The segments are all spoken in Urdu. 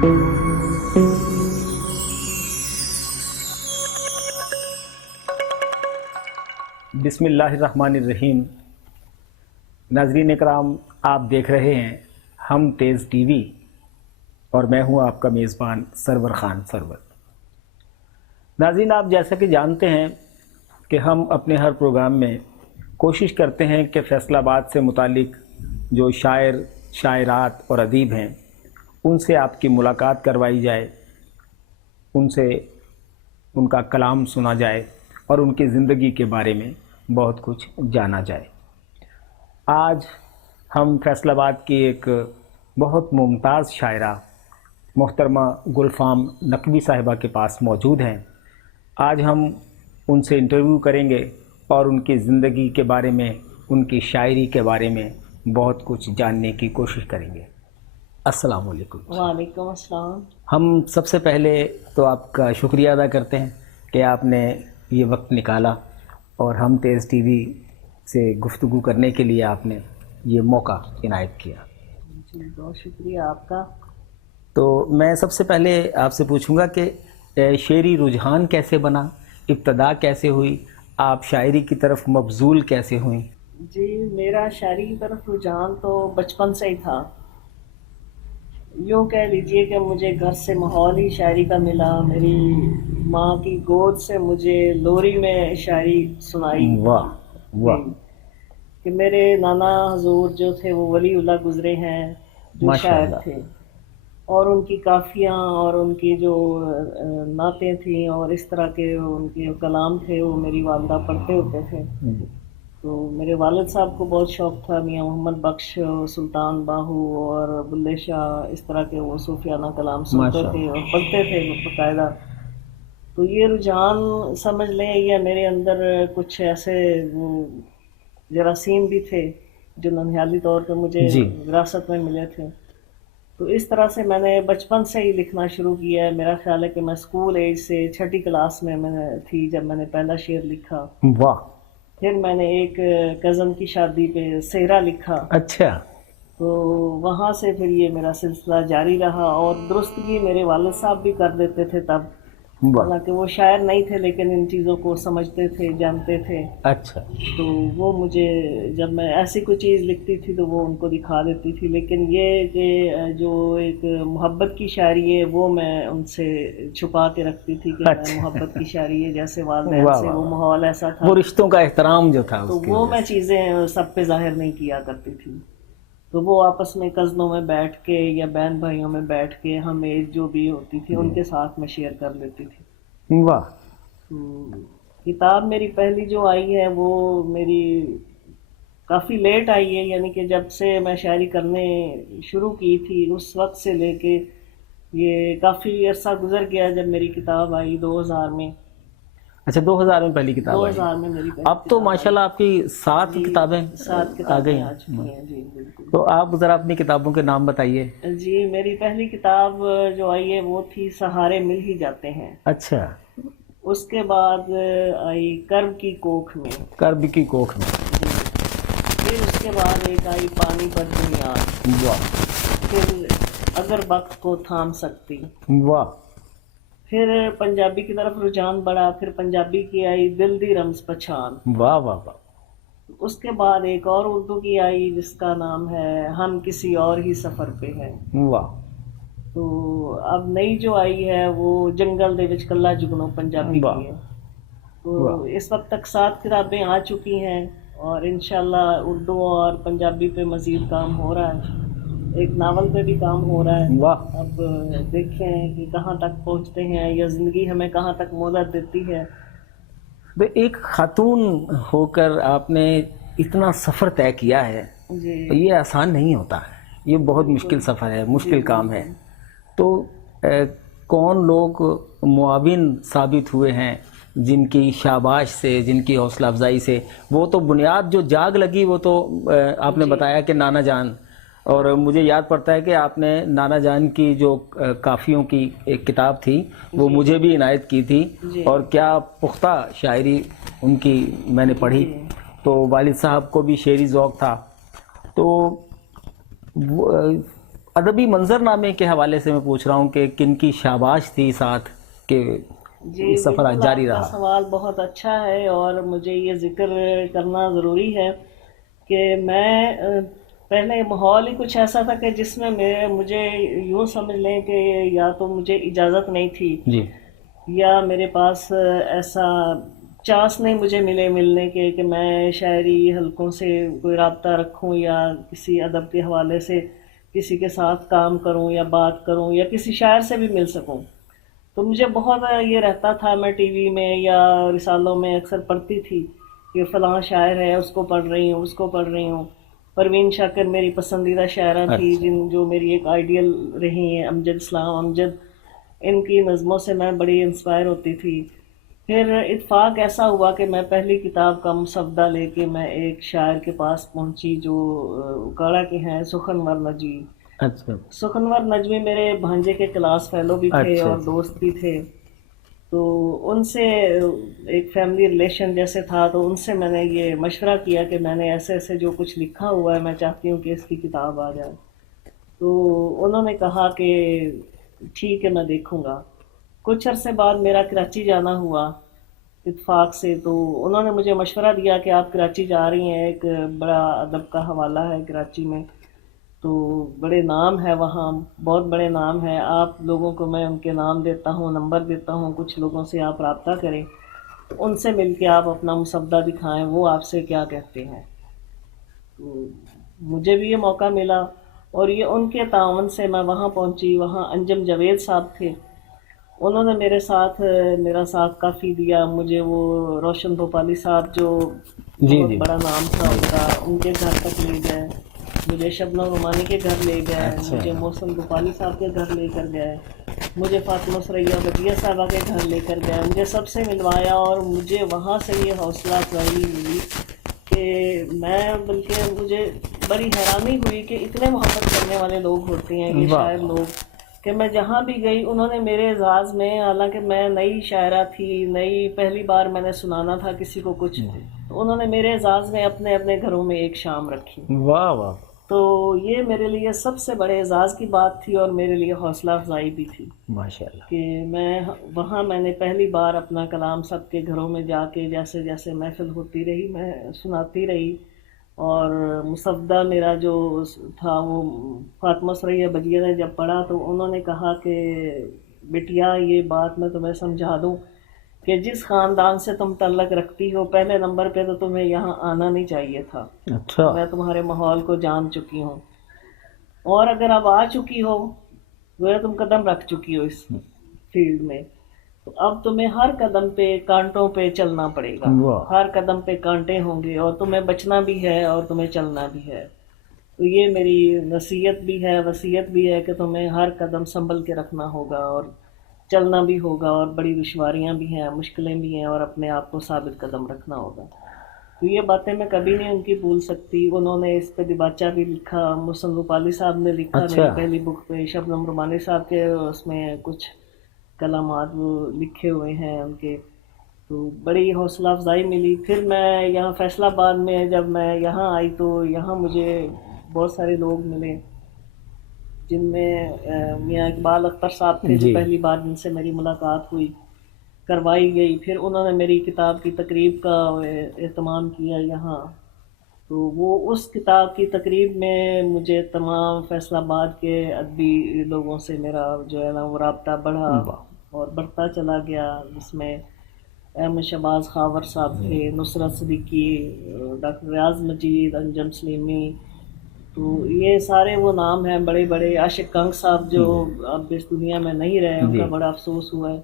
بسم اللہ الرحمن الرحیم. ناظرین اکرام، آپ دیکھ رہے ہیں ہم تیز ٹی وی اور میں ہوں آپ کا میزبان سرور خان سرور. ناظرین، آپ جیسا کہ جانتے ہیں کہ ہم اپنے ہر پروگرام میں کوشش کرتے ہیں کہ فیصل آباد سے متعلق جو شاعر شاعرات اور ادیب ہیں ان سے آپ کی ملاقات کروائی جائے، ان سے ان کا کلام سنا جائے اور ان کی زندگی کے بارے میں بہت کچھ جانا جائے. آج ہم فیصل آباد کی ایک بہت ممتاز شاعرہ محترمہ گلفام نقوی صاحبہ کے پاس موجود ہیں. آج ہم ان سے انٹرویو کریں گے اور ان کی زندگی کے بارے میں، ان کی شاعری کے بارے میں بہت کچھ جاننے کی کوشش کریں گے. السلام علیکم. وعلیکم السلام. ہم سب سے پہلے تو آپ کا شکریہ ادا کرتے ہیں کہ آپ نے یہ وقت نکالا اور ہم تیز ٹی وی سے گفتگو کرنے کے لیے آپ نے یہ موقع عنایت کیا. جی بہت شکریہ آپ کا. تو میں سب سے پہلے آپ سے پوچھوں گا کہ شعری رجحان کیسے بنا، ابتدا کیسے ہوئی، آپ شاعری کی طرف مبذول کیسے ہوئیں؟ جی میرا شاعری کی طرف رجحان تو بچپن سے ہی تھا. یوں کہہ لیجئے کہ مجھے گھر سے ماحول ہی شاعری کا ملا. میری ماں کی گود سے مجھے لوری میں شاعری سنائی. واہ واہ. کہ میرے نانا حضور جو تھے وہ ولی اللہ گزرے ہیں جو شاعر تھے، اور ان کی کافیاں اور ان کی جو نعتیں تھیں اور اس طرح کے ان کے کلام تھے وہ میری والدہ پڑھتے ہوتے تھے. تو میرے والد صاحب کو بہت شوق تھا میاں محمد بخش، سلطان باہو اور بلے شاہ، اس طرح کے وہ صوفیانہ کلام سنتے تھے اور پڑھتے تھے باقاعدہ. تو یہ رجحان سمجھ لیں یا میرے اندر کچھ ایسے جراثیم بھی تھے جو ننھیالی طور پہ مجھے وراثت میں ملے تھے. تو اس طرح سے میں نے بچپن سے ہی لکھنا شروع کیا ہے. میرا خیال ہے کہ میں اسکول ایج سے 6ٹھی کلاس میں تھی جب میں نے پہلا شعر لکھا. واہ. پھر میں نے ایک کزن کی شادی پہ سہرا لکھا. اچھا. تو وہاں سے پھر یہ میرا سلسلہ جاری رہا، اور درستگی میرے والد صاحب بھی کر دیتے تھے تب، حالانکہ وہ شاعر نہیں تھے لیکن ان چیزوں کو سمجھتے تھے، جانتے تھے. اچھا. تو وہ مجھے جب میں ایسی کوئی چیز لکھتی تھی تو وہ ان کو دکھا دیتی تھی. لیکن یہ کہ جو ایک محبت کی شاعری ہے وہ میں ان سے چھپا کے رکھتی تھی کہ میں محبت کی شاعری ہے، جیسے والدین سے وہ ماحول ایسا تھا، وہ رشتوں کا احترام جو تھا، تو وہ میں چیزیں سب پہ ظاہر نہیں کیا کرتی تھی. تو وہ آپس میں کزنوں میں بیٹھ کے یا بہن بھائیوں میں بیٹھ کے ہم ایج جو بھی ہوتی تھی ان کے ساتھ میں شیئر کر لیتی تھی. واہ. کتاب میری پہلی جو آئی ہے وہ میری کافی لیٹ آئی ہے، یعنی کہ جب سے میں شاعری کرنے شروع کی تھی اس وقت سے لے کے یہ کافی عرصہ گزر گیا جب میری کتاب آئی 2000 میں. اچھا، 2000 میں پہلی کتاب آئی. 2000 میں میری پہلی. اب تو ماشاءاللہ آپ کی 7 کتابیں آ گئی ہیں. جی بالکل. تو آپ ذرا اپنی کتابوں کے نام بتائیے. جی میری پہلی کتاب جو آئی ہے وہ تھی سہارے مل ہی جاتے ہیں. اچھا. اس کے بعد آئی کرب کی کوکھ میں. کرب کی کوکھ میں. پھر اس کے بعد ایک آئی پانی پر بنیاد. واہ. پھر اگر وقت کو تھام سکتی. واہ. پھر پنجابی کی طرف رجحان بڑھا، پھر پنجابی کی آئی دل دی رمز پہچان. واہ واہ واہ. اس کے بعد ایک اور اردو کی آئی جس کا نام ہے ہم کسی اور ہی سفر پہ ہیں. واہ. تو اب نئی جو آئی ہے وہ جنگل دے وچ کلا جگنو پنجابی کی ہے. تو اس وقت تک 7 کتابیں آ چکی ہیں اور انشاءاللہ اردو اور پنجابی پہ مزید کام ہو رہا ہے. ایک ناول پہ بھی کام ہو رہا ہے. اب دیکھیں کہ کہاں تک پہنچتے ہیں یا زندگی ہمیں کہاں تک مہلت دیتی ہے. ایک خاتون ہو کر آپ نے اتنا سفر طے کیا ہے، یہ آسان نہیں ہوتا ہے، یہ بہت مشکل سفر ہے، مشکل کام ہے. تو کون لوگ معاون ثابت ہوئے ہیں جن کی شاباش سے، جن کی حوصلہ افزائی سے؟ وہ تو بنیاد جو جاگ لگی وہ تو آپ نے بتایا کہ نانا جان، اور مجھے یاد پڑتا ہے کہ آپ نے نانا جان کی جو کافیوں کی ایک کتاب تھی وہ مجھے بھی عنایت کی تھی، اور کیا پختہ شاعری ان کی میں نے پڑھی. تو والد صاحب کو بھی شعری ذوق تھا. تو ادبی منظرنامے کے حوالے سے میں پوچھ رہا ہوں کہ کن کی شاباش تھی ساتھ کہ جی سفر بالکل، جاری آپ کا رہا؟ سوال بہت اچھا ہے، اور مجھے یہ ذکر کرنا ضروری ہے کہ میں پہلے ماحول ہی کچھ ایسا تھا کہ جس میں مجھے یوں سمجھ لیں کہ یا تو مجھے اجازت نہیں تھی، جی یا میرے پاس ایسا چانس نہیں مجھے ملنے کے کہ میں شاعری حلقوں سے کوئی رابطہ رکھوں، یا کسی ادب کے حوالے سے کسی کے ساتھ کام کروں یا بات کروں یا کسی شاعر سے بھی مل سکوں. تو مجھے بہت یہ رہتا تھا، میں ٹی وی میں یا رسالوں میں اکثر پڑھتی تھی کہ فلاں شاعر ہے، اس کو پڑھ رہی ہوں، اس کو پڑھ رہی ہوں. پروین شاکر میری پسندیدہ شاعرہ تھی، اچھا جو میری ایک آئیڈیل رہی ہیں. امجد اسلام امجد، ان کی نظموں سے میں بڑی انسپائر ہوتی تھی. پھر اتفاق ایسا ہوا کہ میں پہلی کتاب کا مسودہ لے کے میں ایک شاعر کے پاس پہنچی جو اکاڑا کے ہیں، سخنور نجوی. اچھا سخنور نجوی میرے بھانجے کے کلاس فیلو بھی تھے اچھا اور دوست بھی تھے. تو ان سے ایک فیملی ریلیشن جیسے تھا، تو ان سے میں نے یہ مشورہ کیا کہ میں نے ایسے ایسے جو کچھ لکھا ہوا ہے، میں چاہتی ہوں کہ اس کی کتاب آ جائے. تو انہوں نے کہا کہ ٹھیک ہے، میں دیکھوں گا. کچھ عرصے بعد میرا کراچی جانا ہوا اتفاق سے. تو انہوں نے مجھے مشورہ دیا کہ آپ کراچی جا رہی ہیں، ایک بڑا ادب کا حوالہ ہے کراچی میں، تو بڑے نام ہے وہاں، بہت بڑے نام ہیں. آپ لوگوں کو میں ان کے نام دیتا ہوں، نمبر دیتا ہوں، کچھ لوگوں سے آپ رابطہ کریں، ان سے مل کے آپ اپنا مسودہ دکھائیں، وہ آپ سے کیا کہتے ہیں. تو مجھے بھی یہ موقع ملا، اور یہ ان کے تعاون سے میں وہاں پہنچی. وہاں انجم جاوید صاحب تھے، انہوں نے میرا ساتھ کافی دیا. مجھے وہ روشن بھوپالی صاحب جو جی بہت جی بڑا نام تھا ان کا، ان کے گھر تک لے گئے. مجھے شبنم رومانی کے گھر لے گئے، اچھا مجھے محسن بھوپالی صاحب کے گھر لے کر گئے، مجھے فاطمہ ثریا بجیہ صاحبہ کے گھر لے کر گئے. مجھے سب سے ملوایا، اور مجھے وہاں سے یہ حوصلہ افزائی ملی کہ میں، بلکہ مجھے بڑی حیرانی ہوئی کہ اتنے محبت کرنے والے لوگ ہوتے ہیں یہ واہ شاعر لوگ، کہ میں جہاں بھی گئی انہوں نے میرے اعزاز میں، حالانکہ میں نئی شاعرہ تھی، پہلی بار میں نے سنانا تھا کسی کو کچھ، تو انہوں نے میرے اعزاز میں اپنے اپنے گھروں میں ایک شام رکھی. واہ واہ تو یہ میرے لیے سب سے بڑے اعزاز کی بات تھی، اور میرے لیے حوصلہ افزائی بھی تھی ماشاء اللہ. کہ میں نے پہلی بار اپنا کلام سب کے گھروں میں جا کے، جیسے جیسے محفل ہوتی رہی میں سناتی رہی. اور مسودہ میرا جو تھا وہ فاطمہ ثریا بجیہ نے جب پڑھا، تو انہوں نے کہا کہ بیٹیا یہ بات میں تمہیں سمجھا دوں کہ جس خاندان سے تم تعلق رکھتی ہو، پہلے نمبر پہ تو تمہیں یہاں آنا نہیں چاہیے تھا. اچھا میں تمہارے ماحول کو جان چکی ہوں، اور اگر اب آ چکی ہو، گویا تم قدم رکھ چکی ہو اس فیلڈ میں، تو اب تمہیں ہر قدم پہ کانٹوں پہ چلنا پڑے گا. واہ ہر قدم پہ کانٹے ہوں گے، اور تمہیں بچنا بھی ہے اور تمہیں چلنا بھی ہے. تو یہ میری نصیحت بھی ہے، وصیت بھی ہے کہ تمہیں ہر قدم سنبھل کے رکھنا ہوگا، اور چلنا بھی ہوگا، اور بڑی دشواریاں بھی ہیں، مشکلیں بھی ہیں، اور اپنے آپ کو ثابت قدم رکھنا ہوگا. تو یہ باتیں میں کبھی نہیں ان کی بھول سکتی. انہوں نے اس پہ دیباچہ بھی لکھا، محسن روپالی صاحب نے لکھا اچھا میری پہلی بک پہ، شبنم رومانی صاحب کے اس میں کچھ کلمات وہ لکھے ہوئے ہیں ان کے. تو بڑی حوصلہ افزائی ملی. پھر میں یہاں فیصل آباد میں جب میں یہاں آئی، تو یہاں مجھے بہت سارے لوگ ملے، جن میں میاں اقبال اختر صاحب تھے جو جی پہلی بار جن سے میری ملاقات کروائی گئی. پھر انہوں نے میری کتاب کی تقریب کا اہتمام کیا یہاں. تو وہ اس کتاب کی تقریب میں مجھے تمام فیصل آباد کے ادبی لوگوں سے میرا جو ہے نا وہ رابطہ بڑھا واہ اور بڑھتا چلا گیا، جس میں احمد شہباز خاور صاحب تھے، نصرت صدیقی، ڈاکٹر ریاض مجید، انجم سلیمی. تو یہ سارے وہ نام ہیں بڑے بڑے. عاشق کنگ صاحب جو اب اس دنیا میں نہیں رہے، ان کا بڑا افسوس ہوا ہے.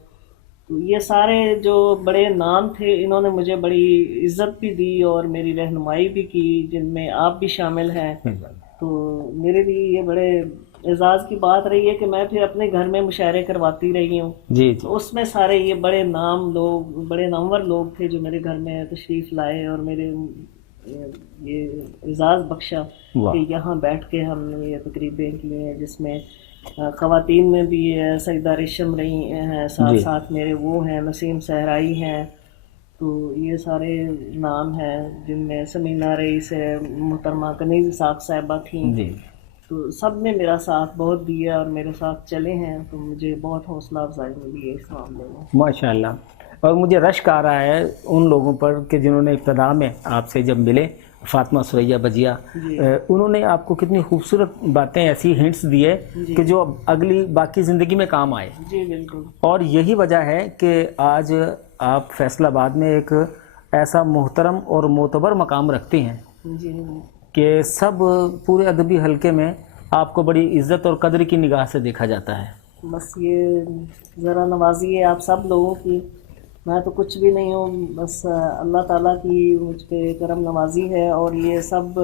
تو یہ سارے جو بڑے نام تھے، انہوں نے مجھے بڑی عزت بھی دی اور میری رہنمائی بھی کی، جن میں آپ بھی شامل ہیں. تو میرے لیے یہ بڑے اعزاز کی بات رہی ہے کہ میں پھر اپنے گھر میں مشاعرے کرواتی رہی ہوں. جی جی تو اس میں سارے یہ بڑے نام لوگ، بڑے نامور لوگ تھے جو میرے گھر میں تشریف لائے اور میرے یہ اعزاز بخشا کہ یہاں بیٹھ کے ہم نے یہ تقریبیں کی ہیں، جس میں خواتین میں بھی سیدہ ریشم رہی ہیں، ساتھ ساتھ میرے وہ ہیں نسیم صحرائی ہیں. تو یہ سارے نام ہیں جن میں سمینہ رئیس ہے، محترمہ کنیز اسحاق صاحبہ تھیں. جی تو سب نے میرا ساتھ بہت دیا اور میرے ساتھ چلے ہیں، تو مجھے بہت حوصلہ افزائی ملی ہے اس معاملے میں۔ ماشاء اللہ، اور مجھے رشک آ رہا ہے ان لوگوں پر کہ جنہوں نے ابتدا میں آپ سے جب ملے، فاطمہ ثریا بجیا، جی انہوں نے آپ کو کتنی خوبصورت باتیں ایسی ہنٹس دی ہے کہ جو اب اگلی باقی زندگی میں کام آئے، جی بالکل اور یہی وجہ ہے کہ آج آپ فیصل آباد میں ایک ایسا محترم اور معتبر مقام رکھتے ہیں جی۔ کہ سب پورے ادبی حلقے میں آپ کو بڑی عزت اور قدر کی نگاہ سے دیکھا جاتا ہے۔ بس یہ ذرا نوازی ہے آپ سب لوگوں کی، میں تو کچھ بھی نہیں ہوں، بس اللہ تعالیٰ کی مجھ پہ کرم نوازی ہے، اور یہ سب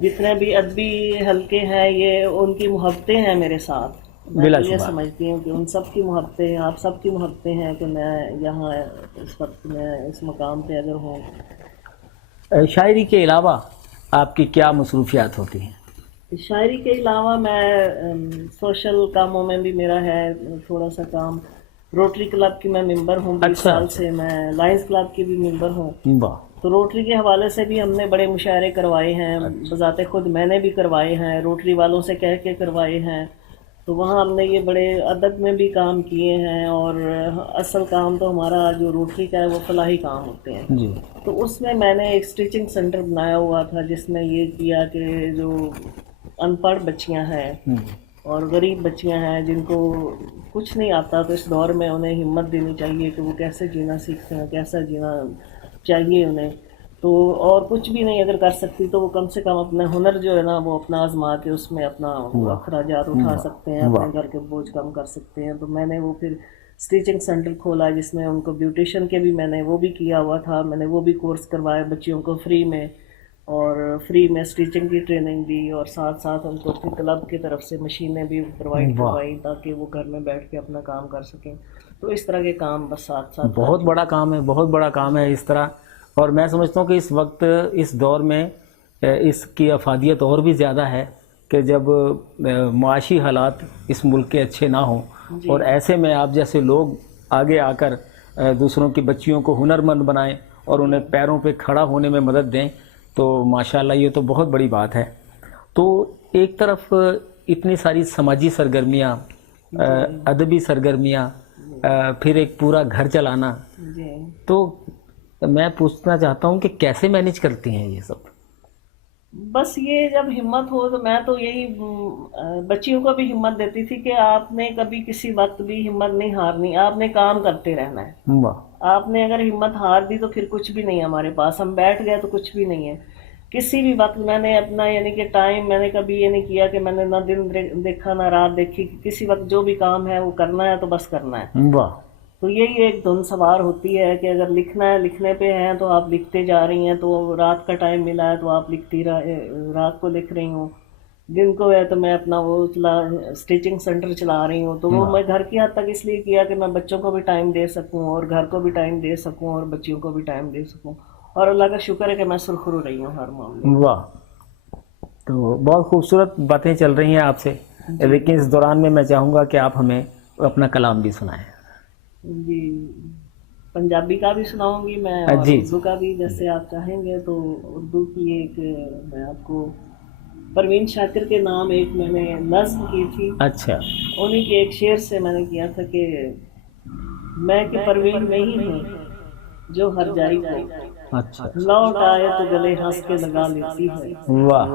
جتنے بھی ادبی حلقے ہیں یہ ان کی محبتیں ہیں میرے ساتھ۔ میں بلا تو یہ شبہ سمجھتی ہوں کہ ان سب کی محبتیں ہیں، آپ سب کی محبتیں ہیں کہ میں یہاں اس وقت میں اس مقام پہ اگر ہوں۔ شاعری کے علاوہ آپ کی کیا مصروفیات ہوتی ہیں؟ شاعری کے علاوہ میں سوشل کاموں میں بھی میرا ہے تھوڑا سا کام۔ روٹری کلب کی میں ممبر ہوں 20 اچھا، سال سے، میں لائنس کلب کی بھی ممبر ہوں، واہ، تو روٹری کے حوالے سے بھی ہم نے بڑے مشاعرے کروائے ہیں، بذات خود میں نے بھی کروائے ہیں، روٹری والوں سے کہہ کے کروائے ہیں، تو وہاں ہم نے یہ بڑے ادب میں بھی کام کیے ہیں، اور اصل کام تو ہمارا جو روٹری کا ہے وہ فلاحی کام ہوتے ہیں۔ جی، تو اس میں نے ایک سٹیچنگ سینٹر بنایا ہوا تھا جس میں یہ کیا کہ جو ان پڑھ بچیاں ہیں اور غریب بچیاں ہیں جن کو کچھ نہیں آتا، تو اس دور میں انہیں ہمت دینی چاہیے کہ وہ کیسے جینا سیکھتے ہیں، کیسا جینا چاہیے انہیں، تو اور کچھ بھی نہیں اگر کر سکتی تو وہ کم سے کم اپنا ہنر جو ہے نا وہ اپنا آزما کے اس میں اپنا اخراجات اٹھا سکتے ہیں، اپنے گھر کے بوجھ کم کر سکتے ہیں۔ تو میں نے وہ پھر سٹیچنگ سینٹر کھولا جس میں ان کو بیوٹیشن کے بھی میں نے وہ بھی کیا ہوا تھا، میں نے وہ بھی کورس کروائے بچیوں کو فری میں، اور فری میں سٹیچنگ کی ٹریننگ دی، اور ساتھ ساتھ ان کو پھر کلب کی طرف سے مشینیں بھی پرووائڈ کروائی تاکہ وہ گھر میں بیٹھ کے اپنا کام کر سکیں۔ تو اس طرح کے کام بس ساتھ ساتھ بہت بڑا کام ہے، بہت بڑا کام ہے اس طرح، اور میں سمجھتا ہوں کہ اس وقت اس دور میں اس کی افادیت اور بھی زیادہ ہے کہ جب معاشی حالات اس ملک کے اچھے نہ ہوں، اور ایسے میں آپ جیسے لوگ آگے آ کر دوسروں کی بچیوں کو ہنرمند بنائیں اور انہیں پیروں پہ کھڑا ہونے میں مدد دیں، تو ماشاءاللہ یہ تو بہت بڑی بات ہے۔ تو ایک طرف اتنی ساری سماجی سرگرمیاں، ادبی سرگرمیاں، پھر ایک پورا گھر چلانا، جی تو میں پوچھنا چاہتا ہوں کہ کیسے مینیج کرتی ہیں یہ سب؟ بس یہ جب ہمت ہو تو میں تو یہی بچیوں کو بھی ہمت دیتی تھی کہ آپ نے کبھی کسی وقت بھی ہمت نہیں ہارنی، آپ نے کام کرتے رہنا ہے۔ واہ، آپ نے اگر ہمت ہار دی تو پھر کچھ بھی نہیں ہمارے پاس، ہم بیٹھ گئے تو کچھ بھی نہیں ہے۔ کسی بھی وقت میں نے اپنا یعنی کہ ٹائم میں نے کبھی یہ نہیں کیا کہ میں نے نہ دن دیکھا نہ رات دیکھی، کسی وقت جو بھی کام ہے وہ کرنا ہے تو بس کرنا ہے۔ واہ، تو یہی ایک دھن سوار ہوتی ہے کہ اگر لکھنا ہے، لکھنے پہ ہیں تو آپ لکھتے جا رہی ہیں، تو رات کا ٹائم ملا ہے تو آپ رات کو لکھ رہی ہوں، دن کو ہے تو میں اپنا وہ سٹیچنگ سینٹر چلا رہی ہوں، تو وہ میں گھر کی حد تک اس لیے کیا کہ میں بچوں کو بھی ٹائم دے سکوں اور گھر کو بھی ٹائم دے سکوں اور بچیوں کو بھی ٹائم دے سکوں، اور اللہ کا شکر ہے کہ میں سرخرو رہی ہوں ہر معاملے میں۔ واہ، تو بہت خوبصورت باتیں چل رہی ہیں آپ سے، لیکن اس دوران میں چاہوں گا کہ آپ ہمیں اپنا کلام بھی سنائیں۔ جی پنجابی کا بھی سناؤں گی میں اور جی، اردو کا بھی جیسے آپ چاہیں گے۔ تو اردو کی ایک میں آپ کو پروین شاکر کے نام ایک میں نے نظم کی تھی، اچھا، انہی کے ایک شعر سے میں نے کیا تھا کہ میں کہ پروین نہیں ہوں جو ہر جائی کو اچھا، لوٹ آئے تو گلے ہنس کے لگا لیتی ہے، واہ،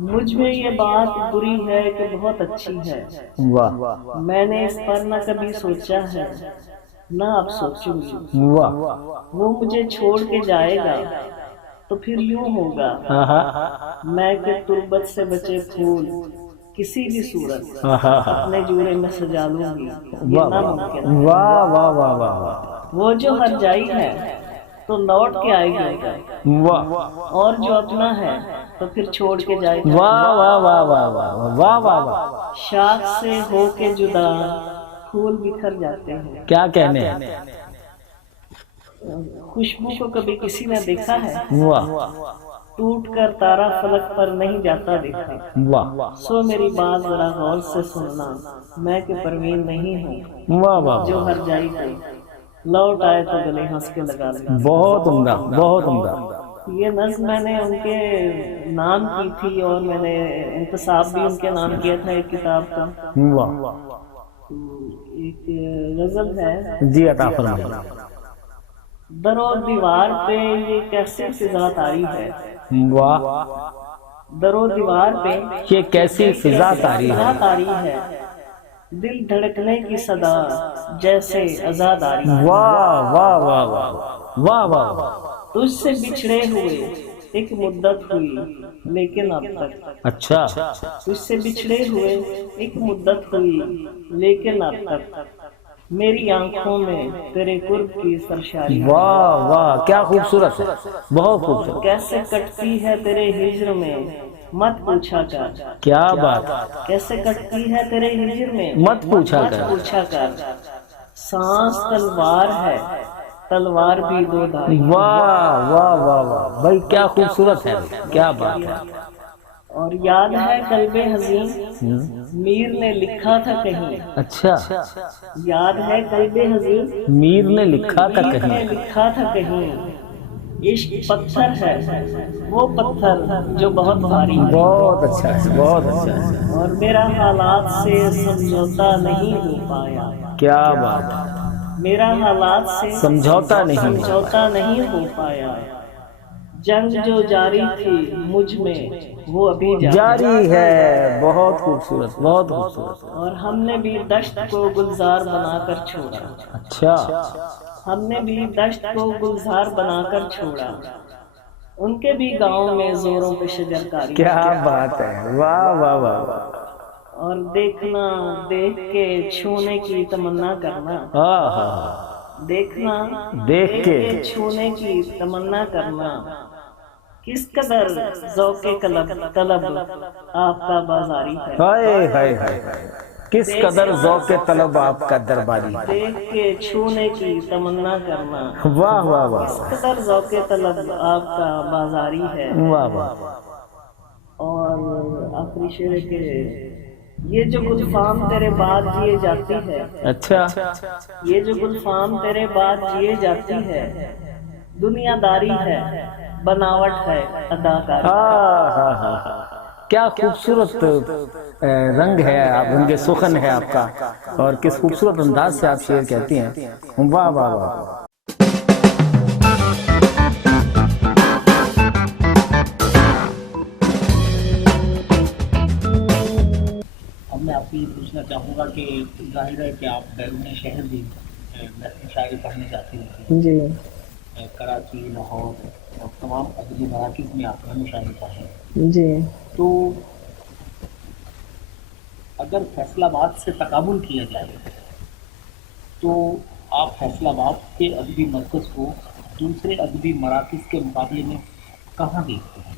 مجھ میں یہ بات بری ہے کہ بہت اچھی ہے، واہ، میں نے اس پر نہ کبھی سوچا ہے نہ اب سوچوں گی، واہ، وہ مجھے چھوڑ کے جائے گا تو پھر یوں ہوگا، میں کہ تربت سے بچے پھول کسی بھی صورت اپنے جوڑے میں سجا لوں گی، یہ ناممکن ہے، واہ، واہ، واہ، واہ، واہ، وہ جو ہر جائی ہے تو لوٹ کے آئے گی ادھر، واہ، اور جو اپنا ہے تو پھر چھوڑ کے جائے گا، واہ، واہ، واہ، واہ، واہ، واہ، واہ، واہ، شاخ سے ہو کے جدا پھول بکھر جاتے ہیں، کیا کہنے ہیں، خوشبو کو کبھی کسی نے دیکھا ہے، واہ، ٹوٹ کر تارا فلک پر نہیں جاتا دیکھا، واہ، سو میری بات ذرا غور سے سننا، میں کہ پروین نہیں ہوں واہ، واہ، جو ہر جائی کو لوٹ آئے تو گلے ہنس کے لگا لیں۔ بہت عمدہ، بہت عمدہ، یہ نظم میں نے ان کے نام کی تھی اور میں نے انتصاب بھی ان کے نام کیا تھا ایک کتاب کا. واہ تو ایک غزل ہے. جی عطا فرمائیے. در و دیوار پہ یہ کیسے فضا طاری ہے. واہ، در و دیوار پہ یہ کیسی فضا طاری ہے. فضا طاری ہے. دل دھڑکنے کی صدا جیسے عزاداری ہے. واہ واہ واہ واہ واہ واہ واہ. تجھ سے بچھڑے ہوئے ایک مدت ہوئی لیکن اب تک. اچھا، تجھ سے بچھڑے ہوئے ایک مدت ہوئی لیکن اب تک میری آنکھوں میں تیرے قرب کی سرشاری. واہ واہ، کیا خوبصورت ہے، بہت خوبصورت. کیسے کٹتی ہے تیرے ہجر میں مت پوچھا کر. کیا بات، کیسے کٹتی ہے تیرے ہجر میں مت پوچھا مت کر. پوچھا کر. سانس تلوار ہے تلوار بھی دو دھاری. واہ واہ واہ واہ بھائی، کیا خوبصورت ہے، کیا بات ہے. اور یاد ہے قلب حزین میر نے لکھا تھا کہیں. اچھا، یاد ہے قلب حزین میر نے لکھا تھا میر نے کہیں. لکھا تھا کہیں. عشق پتھر ہے وہ پتھر جو بہت بھاری ہے. بہت اچھا ہے، بہت اچھا ہے. اور میرا حالات سے سمجھوتا نہیں ہو پایا. کیا بات ہے، میرا حالات سے سمجھوتا نہیں. سمجھوتا نہیں ہو پایا. جنگ جو جاری تھی مجھ میں وہ ابھی جاری ہے. بہت خوبصورت، بہت خوبصورت. اور ہم نے بھی دشت کو گلزار بنا کر چھوڑا. اچھا، ہم نے بھی دشت کو گلزار بنا کر چھوڑا. ان کے بھی گاؤں میں زوروں پہ شجرکاری. کیا بات ہے، واہ واہ واہ واہ. اور دیکھنا دیکھ کے چھونے کی تمنا کرنا. دیکھنا دیکھ کے چھونے کی تمنا کرنا. کس قدر ذوق طلب آپ کا بازاری ہے. ہائے ہائے ہائے، کس قدر ذوق طلب آپ کا درباری ہے. دیکھ کے چھونے کی تمنا کرنا. واہ واہ واہ، کس قدر ذوق طلب آپ کا بازاری ہے. واہ واہ. اور آخری شعر کے یہ جو گلفام تیرے بعد جیے جاتی ہے. اچھا، یہ جو گلفام تیرے بعد جیے جاتی ہے. دنیا داری ہے بناوٹ ہے اداکاری. کیا خوبصورت رنگ ہے، رنگ سخن ہے آپ کا، اور کس خوبصورت انداز سے آپ شعر کہتی ہیں. واہ واہ واہ. اب میں آپ سے یہ پوچھنا چاہوں گا کہ ظاہر ہے کہ آپ بیرون شہر بھی شاعری پڑھنے جاتی ہیں. جی کراچی، لاہور اور تمام ادبی مراکز میں آپ نے شاعری پڑھی. جی. تو اگر فیصل آباد سے تقابل کیا جائے تو آپ فیصل آباد کے ادبی مرکز کو دوسرے ادبی مراکز کے مقابلے میں کہاں دیکھتے ہیں؟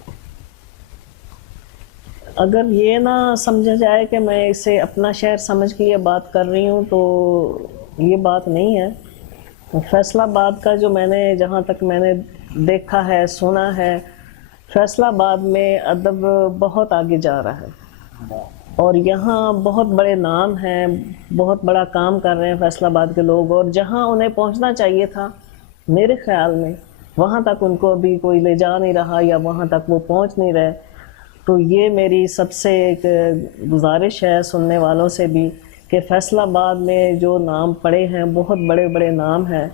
اگر یہ نہ سمجھا جائے کہ میں اسے اپنا شہر سمجھ کے یہ بات کر رہی ہوں تو یہ بات نہیں ہے. فیصل آباد کا جو میں نے جہاں تک میں نے دیکھا ہے سنا ہے، فیصل آباد میں ادب بہت آگے جا رہا ہے اور یہاں بہت بڑے نام ہیں، بہت بڑا کام کر رہے ہیں فیصل آباد کے لوگ. اور جہاں انہیں پہنچنا چاہیے تھا میرے خیال میں وہاں تک ان کو ابھی کوئی لے جا نہیں رہا یا وہاں تک وہ پہنچ نہیں رہے. تو یہ میری سب سے ایک گزارش ہے سننے والوں سے بھی کہ فیصل آباد میں جو نام پڑے ہیں بہت بڑے بڑے نام ہیں،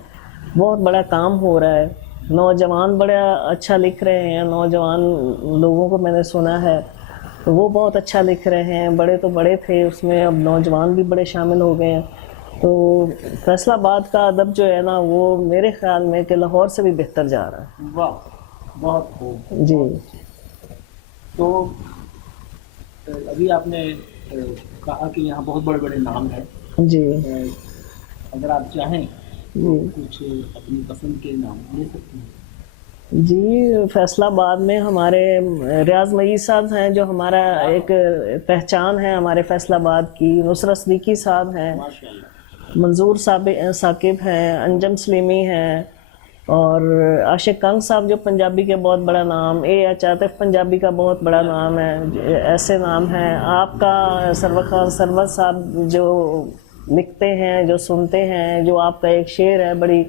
بہت بڑا کام ہو رہا ہے. نوجوان بڑا اچھا لکھ رہے ہیں، نوجوان لوگوں کو میں نے سنا ہے تو وہ بہت اچھا لکھ رہے ہیں. بڑے تو بڑے تھے اس میں، اب نوجوان بھی بڑے شامل ہو گئے ہیں. تو فیصل آباد کا ادب جو ہے نا وہ میرے خیال میں کہ لاہور سے بھی بہتر جا رہا ہے. واہ، بہت خوب. جی. تو ابھی آپ نے کہا کہ یہاں بہت بڑے بڑے نام ہیں. جی. اگر آپ چاہیں تو کچھ اپنی پسند کے نام لے سکتے ہیں. جی، فیصل آباد میں ہمارے ریاض مئی صاحب ہیں جو ہمارا ایک پہچان ہے ہمارے فیصل آباد کی. نصرت صدیقی صاحب ہیں، منظور ثاقب ہیں، انجم سلیمی ہیں، اور عاشق کنگ صاحب جو پنجابی کے بہت بڑا نام، اے ایچ عاطف پنجابی کا بہت بڑا نام ہے. ایسے نام ہیں. آپ کا سرور خان سرور صاحب جو لکھتے ہیں، جو سنتے ہیں، جو آپ کا ایک شعر ہے بڑی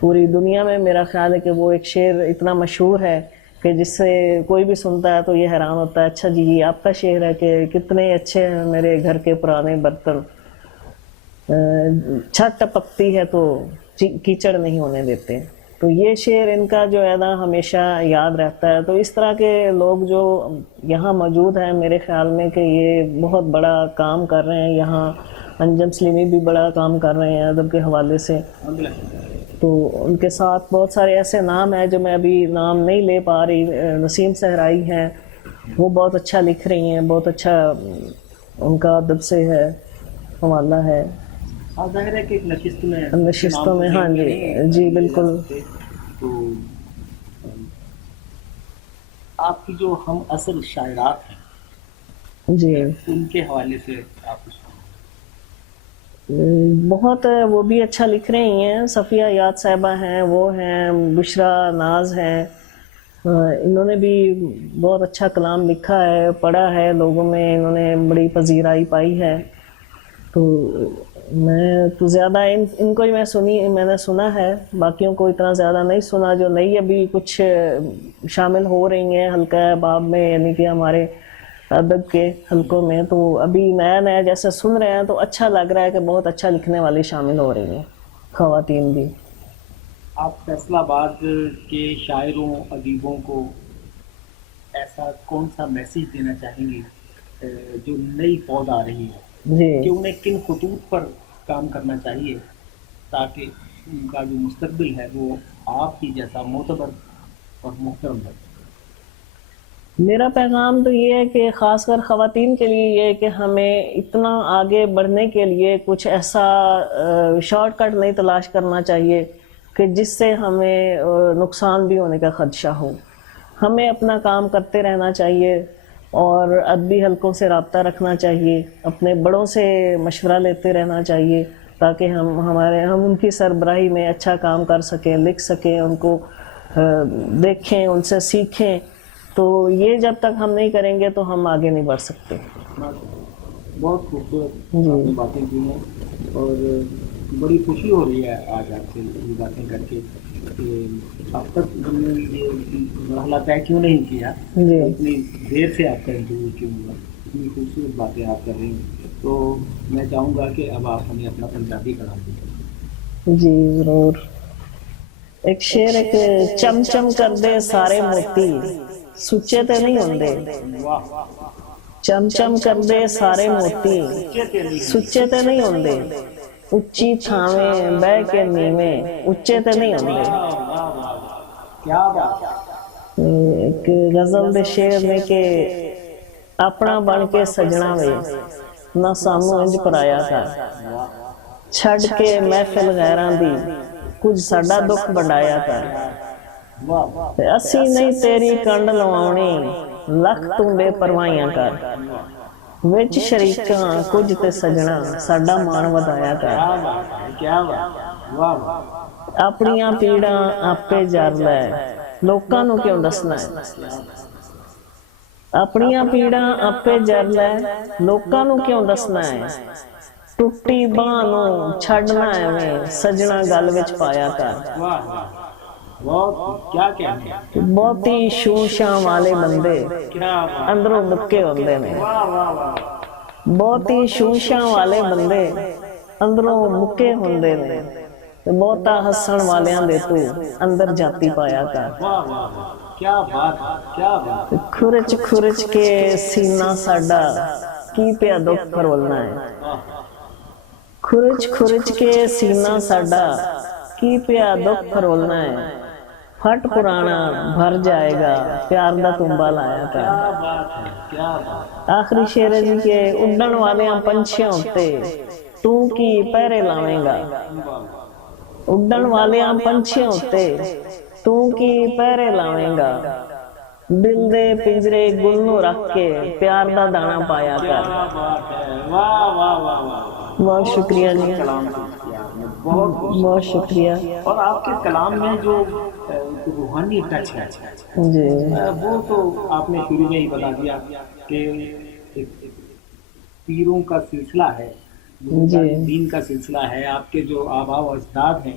پوری دنیا میں میرا خیال ہے کہ وہ ایک شعر اتنا مشہور ہے کہ جس سے کوئی بھی سنتا ہے تو یہ حیران ہوتا ہے، اچھا جی یہ آپ کا شعر ہے کہ کتنے اچھے ہیں میرے گھر کے پرانے برتن، چھت ٹپکتی ہے تو کیچڑ نہیں ہونے دیتے. تو یہ شعر ان کا جو ہے نا ہمیشہ یاد رہتا ہے. تو اس طرح کے لوگ جو یہاں موجود ہیں میرے خیال میں کہ یہ بہت بڑا کام کر رہے ہیں. یہاں انجم سلیمی بھی بڑا کام کر رہے ہیں ادب کے حوالے سے. تو ان کے ساتھ بہت سارے ایسے نام ہیں جو میں ابھی نام نہیں لے پا رہی. نسیم صحرائی ہیں، وہ بہت اچھا لکھ رہی ہیں، بہت اچھا ان کا ادب سے ہے حوالہ ہے. ظاہر ہے کہ ایک نشستوں میں ہاں جی بالکل. تو آپ کی جو ہم اصل شاعرات ہیں جی ان کے حوالے سے آپ کچھ بہت وہ بھی اچھا لکھ رہی ہیں. صفیہ یاد صاحبہ ہیں، وہ ہیں بشرا ناز ہیں، انہوں نے بھی بہت اچھا کلام لکھا ہے، پڑھا ہے لوگوں میں، انہوں نے بڑی پذیرائی پائی ہے. تو میں تو زیادہ ان کو ہی میں نے سنا ہے، باقیوں کو اتنا زیادہ نہیں سنا. جو نئی ابھی کچھ شامل ہو رہی ہیں حلقہ باب میں، یعنی کہ ہمارے ادب کے حلقوں میں، تو ابھی نیا نیا جیسے سن رہے ہیں تو اچھا لگ رہا ہے کہ بہت اچھا لکھنے والی شامل ہو رہی ہیں خواتین بھی. آپ فیصل آباد کے شاعروں ادیبوں کو ایسا کون سا میسیج دینا چاہیں گے جو نئی فوج آ رہی ہے جی کہ انہیں کن خطوط پر کام کرنا چاہیے تاکہ ان کا جو مستقبل ہے وہ آپ کی جیسا معتبر اور محترم ہے؟ میرا پیغام تو یہ ہے کہ خاص کر خواتین کے لیے یہ ہے کہ ہمیں اتنا آگے بڑھنے کے لیے کچھ ایسا شارٹ کٹ نہیں تلاش کرنا چاہیے کہ جس سے ہمیں نقصان بھی ہونے کا خدشہ ہو. ہمیں اپنا کام کرتے رہنا چاہیے اور ادبی حلقوں سے رابطہ رکھنا چاہیے، اپنے بڑوں سے مشورہ لیتے رہنا چاہیے تاکہ ہم ان کی سربراہی میں اچھا کام کر سکیں، لکھ سکیں، ان کو دیکھیں، ان سے سیکھیں. تو یہ جب تک ہم نہیں کریں گے تو ہم آگے نہیں بڑھ سکتے. بہت خوبصورت آپ نے باتیں کی ہیں اور بڑی خوشی ہو رہی ہے آج آپ سے یہ باتیں کر کے کہ اب تک ہم نے یہ مرحلہ طے کیوں نہیں کیا، اتنی دیر سے آپ کا انٹرویو کیوں ہوا، اتنی خوبصورت باتیں آپ کر رہی ہیں. تو میں چاہوں گا کہ اب آپ ہمیں اپنا پنجابی کلام دیں. جی ضرور. ایک شعر ہے کہ چم چم کر دے سارے موتی سچے تے نہیں ہوندے، چم چم کر دے سارے موتی سچے تے نہیں ہوندے، اچھی تھاویں بہ کے نیویں اچے تے نہیں ہوندے. کیا بات. ایک غزل دے شعر نے کہ اپنا بن کے سجنا وے نہ سانو انج پرایا کر، چھڈ کے محفل غیراں دی کچھ ساڈا دکھ بنڈایا کر. اسی نہیں تیری کنڈ لوانی لکھ توں بے پروائیاں کر، وچ شریکاں کچھ تے سجنا ساڈا مان ودایا کر. اپنیاں پیڑاں آپے جر لے لوکاں نوں کیوں دسنا ہے، اپنیاں پیڑاں آپے جر لے لوکاں نوں کیوں دسنا ہے، ٹوٹی باں نوں چھڈنا ایویں سجنا گل وچ پایا کر. بہتی شوشاں والے بندے اندروں مکے ہوندے نے، بہتی شوشاں والے بندے اندروں مکے ہوندے نے، بہتا ہسن والیاں دے تو اندر جاتی پایا کر. کھرچ کھرچ کے سینہ ساڈا کی پیا دکھ پرولنا ہے، کھرچ کھرچ کے سینہ ساڈا کی پیا دکھ پرولنا ہے، پھٹ پرانا بھر جائے گا پیار دا تنبا لایا کر. آخری شعر ہے جی کہ اڈن والیاں پنچھیاں اُتے تو کی پہرے لاویں گا، اڈن والیاں پنچھیاں اُتے تو کی پہرے لاویں گا، دل دے پنجرے گل نوں رکھ کے پیار دا دانا پایا کر. بہت شکریہ جی، بہت شکریہ. اور آپ کے کلام میں جو روحانی ٹچ ہے جی وہ تو آپ نے شروع میں ہی بتا دیا کہ پیروں کا سلسلہ ہے، دین کا سلسلہ ہے. آپ کے جو آباء و اجداد ہیں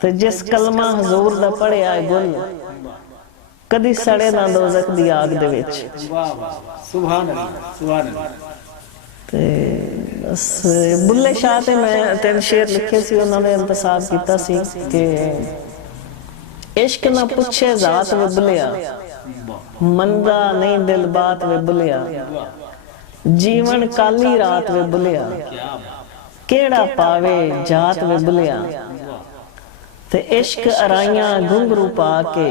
ਤੇ ਜਿਸ ਕਲਮਾ ਹਜ਼ੂਰ ਦਾ ਪੜਿਆ ਹੈ ਗੁਲ ਕਦੀ ਸੜੇ ਨਾ ਦੋਜ਼ਖ ਦੀ ਆਗ ਦੇ ਵਿੱਚ। ਵਾਹ ਵਾਹ, ਸੁਭਾਨ ਅੱਲਾਹ, ਸੁਭਾਨ ਅੱਲਾਹ। ਤੇ ਬਸ ਬੁੱਲੇ ਸ਼ਾਹ ਤੇ ਮੈਂ 3 ਸ਼ੇਰ ਲਿਖੇ ਸੀ, ਉਹਨਾਂ ਨੇ ਇੰਤਸਾਬ ਕੀਤਾ ਸੀ ਕਿ ਇਸ਼ਕ ਨਾ ਪੁੱਛੇ ਜ਼ਾਤ ਵੇ ਬੁਲਿਆ, ਮੰਦਾ ਨਹੀਂ ਦਿਲ ਬਾਤ ਵੇ ਬੁਲਿਆ, ਜੀਵਨ ਕਾਲੀ ਰਾਤ ਵੇ ਬੁਲਿਆ, ਕਿਹੜਾ ਪਾਵੇ ਜਾਤ ਵੇ ਬੁਲਿਆ, ਤੇ ਇਸ਼ਕ ਅਰਾਈਆਂ ਘੁੰਗਰੂ ਪਾ ਕੇ